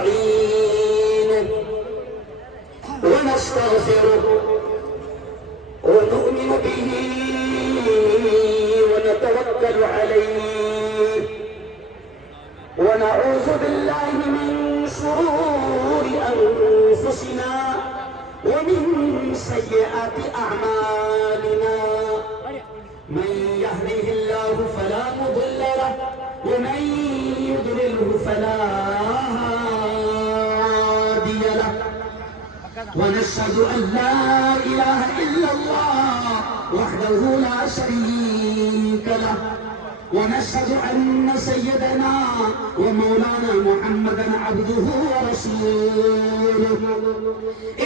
ونستعينه ونستغفره ونؤمن به ونتوكل عليه ونعوذ بالله من شرور أنفسنا ومن سيئات أعمالنا من يهده الله فلا مضل له ومن يضلله فلا هادي له ونشهد أن لا إله إلا الله وحده لا شريك له ونشهد أن سيدنا ومولانا محمدا عبده ورسوله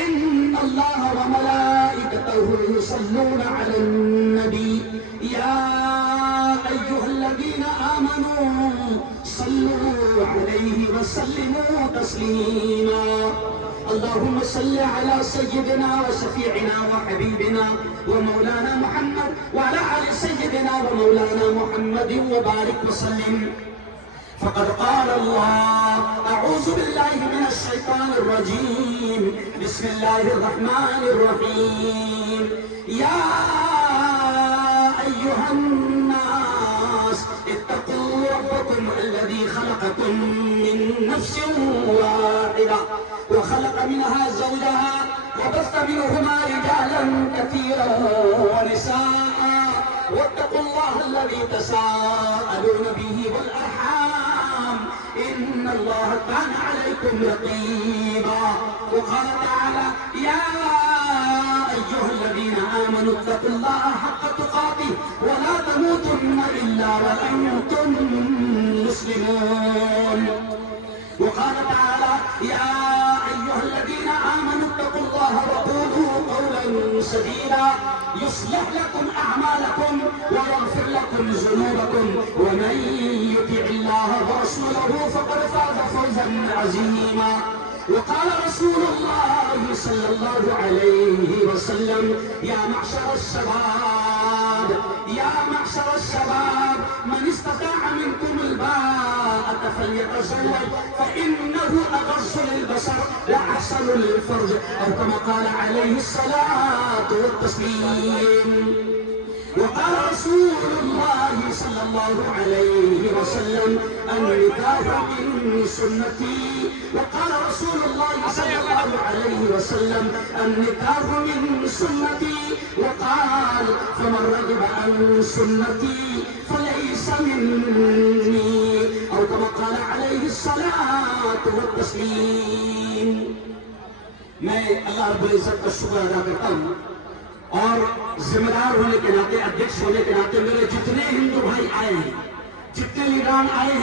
إن الله وملائكته يصلون على النبي يا أيها الذين آمنوا صلوا عليه وسلموا تسليما اللهم صل على سيدنا وشفيعنا وحبيبنا ومولانا محمد وعلى آل سيدنا ومولانا محمد وبارك وسلم فقد قال الله أعوذ بالله من الشيطان الرجيم بسم الله الرحمن الرحيم يا أيها الناس اتقوا ربكم الذي خلقكم من نفس واحدة وخلق منها زوجها وبث منهما رجالا كثيرا ونساء واتقوا الله الذي تساءلون به والأرحام إن الله كان عليكم رقيبا وقال تعالى يا أيها الذين آمنوا اتقوا الله حق تقاته ولا تموتن إلا وأنتم مسلمون وقال تعالى يا أيها الذين آمنوا اتقوا الله وقولوا قولا سديدا يصلح لكم أعمالكم ويغفر لكم ذنوبكم ومن يطع الله ورسوله فقد فاز فوزا عظيما وقال رسول الله صلى الله عليه وسلم يا معشر الشباب من استطاع منكم الباءة فليتزوج فإنه أغض للبصر وأحسن للفرج أو كما قال عليه الصلاة والتسليم وقال رسول الله صلى الله عليه وسلم النكاح من سنتي وقال رسول الله صلى الله عليه وسلم النكاح من سنتي وقال فمن رغب عن سنتي فليس مني أو كما قال عليه الصلاة والتسليم मैं अल्लाह रब्बुल इज्जत का शुक्र अदा करता हूँ और जिम्मेदार होने के नाते अध्यक्ष होने के नाते मेरे जितने हिंदू भाई आए हैं जितने लीडर आए हैं